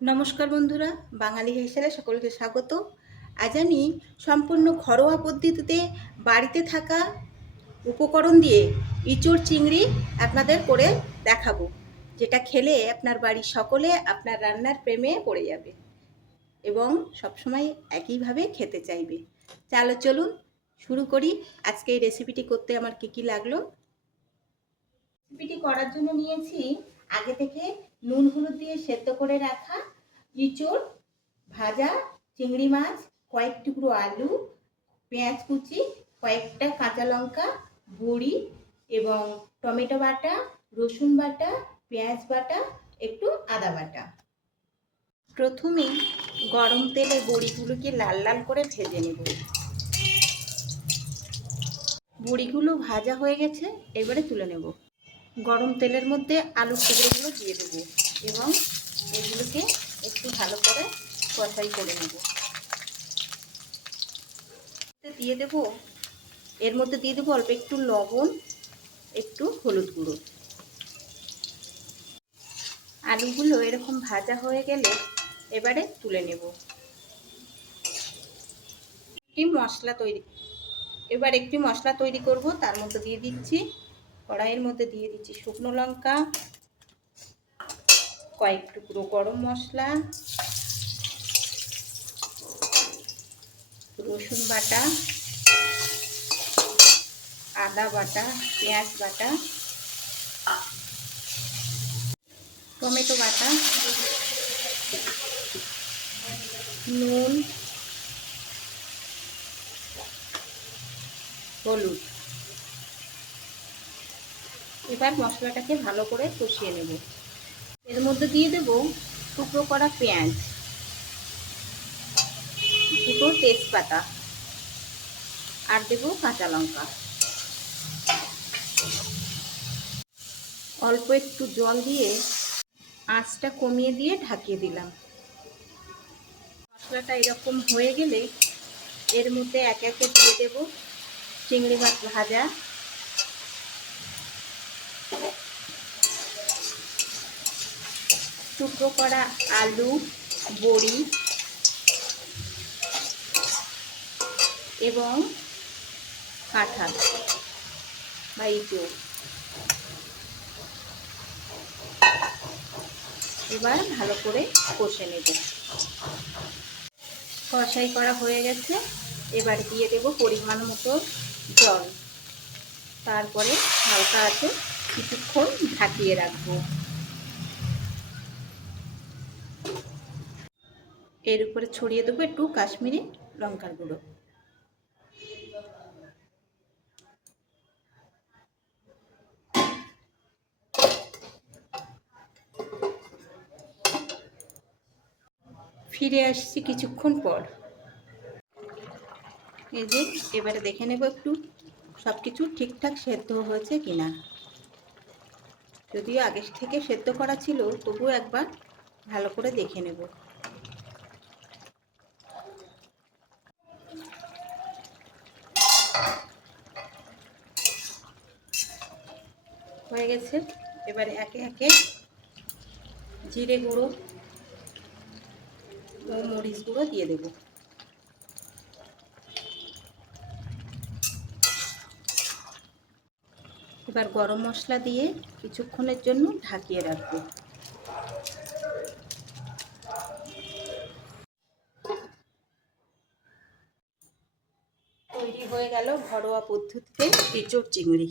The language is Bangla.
নমস্কার বন্ধুরা, বাঙালি হেসেলে সকলকে স্বাগত। আজ আমি সম্পূর্ণ ঘরোয়া পদ্ধতিতে বাড়িতে থাকা উপকরণ দিয়ে ইঁচড় চিংড়ি আপনাদের করে দেখাবো, যেটা খেলে আপনার বাড়ির সকলে আপনার রান্নার প্রেমে পড়ে যাবে এবং সবসময় একইভাবে খেতে চাইবে। চলুন শুরু করি। আজকে এই রেসিপিটি করতে আমার কী লাগলো। রেসিপিটি করার জন্য নিয়েছি আগে থেকে নুন হলুদ দিয়ে সেদ্ধ করে রাখা ইঁচড়, ভাজা চিংড়ি মাছ, কয়েক টুকরো আলু, পেঁয়াজ কুচি, কয়েকটা কাঁচা লঙ্কা, বড়ি এবং টমেটো বাটা, রসুন বাটা, পেঁয়াজ বাটা, একটু আদা বাটা। প্রথমে গরম তেলে বড়িগুলোকে লাল লাল করে ভেজে নেব। বড়িগুলো ভাজা হয়ে গেছে, এবারে তুলে নেব। গরম তেলের মধ্যে আলুর টুকরোগুলো দিয়ে দেবো এবং এগুলোকে একটু ভালো করে কষাই করে নেব। দিয়ে দেব এর মধ্যে দিয়ে দেবো অল্প একটু লবণ, একটু হলুদ গুঁড়ো। আলুগুলো এরকম ভাজা হয়ে গেলে এবারে তুলে নেব। একটি মশলা তৈরি করব। তার মধ্যে দিয়ে দিচ্ছি, কড়াইয়ের মধ্যে দিয়ে দিচ্ছি শুকনো লঙ্কা, কয়েক টুকরো গরম মশলা, রসুন বাটা, আদা বাটা, পেঁয়াজ বাটা, টমেটো বাটা, নুন, হলুদ। এবার মশলাটাকে ভালো করে কষিয়ে নেব। এর মধ্যে দিয়ে দেব টুকরো করা পেঁয়াজ, দুটো তেজপাতা আর দেব কাঁচা লঙ্কা। অল্প একটু জল দিয়ে আঁচটা কমিয়ে দিয়ে ঢাকিয়ে দিলাম। মশলাটা এরকম হয়ে গেলে এর মধ্যে একে একে দিয়ে দেব চিংড়ি মাছ ভাজা, টুকরো করা আলু, বড়ি এবং কাঁঠাল বা ইঁচড়। এবার ভালো করে কষে নেব। কষাই করা হয়ে গেছে, এবার দিয়ে দেব পরিমাণ মতো জল। তারপরে হালকা আছে কিছুক্ষণ ঢাকিয়ে রাখবো। এর উপরে ছড়িয়ে দেবো একটু কাশ্মীরি লঙ্কার গুঁড়ো। ফিরে আসছি কিছুক্ষণ পর। এই যে এবারে দেখে নেব একটু সব কিছু ঠিকঠাক সেদ্ধ হয়েছে কিনা। যদিও আগে থেকে সেদ্ধ করা ছিল, তবুও একবার ভালো করে দেখে নেব। হয়ে গেছে। এবারে একে একে জিরে গুঁড়ো ও মরিচ গুঁড়ো দিয়ে দেব। এবার গরম মশলা দিয়ে কিছুক্ষণের জন্য ঢাকিয়ে রাখবো। তৈরি হয়ে গেল ঘরোয়া পদ্ধতিতে ইঁচড় চিংড়ি।